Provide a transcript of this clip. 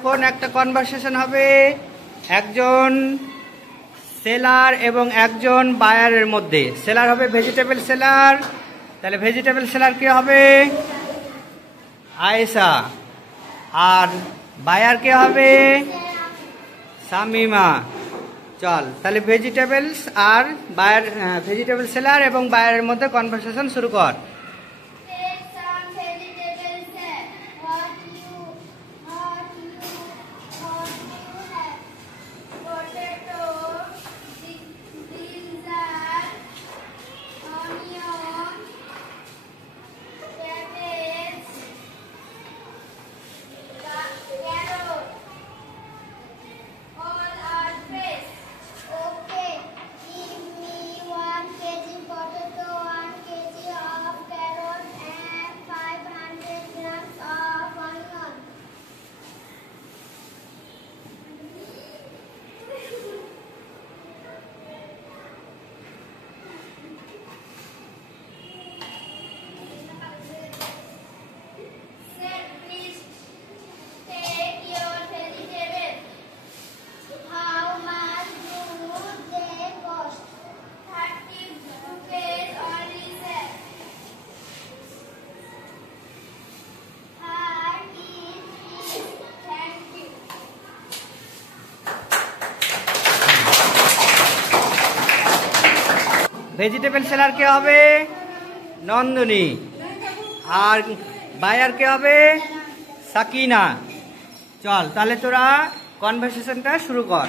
এখন একটা কনভারসেশন হবে একজন সেলার এবং একজন বায়ারের মধ্যে। সেলার হবে ভেজিটেবল সেলার, তাহলে ভেজিটেবল সেলার কে হবে? আয়েশা। আর বায়ার কে হবে? শামিমা। চল তাহলে ভেজিটেবলস আর বায়ার, ভেজিটেবল সেলার এবং বায়ারের মধ্যে কনভারসেশন শুরু কর। ভেজিটেবল সেলার কে হবে? নন্দনী। আর বায়ার কে হবে? সাকিনা। চল তাহলে তোরা কনভারসেশনটা শুরু কর।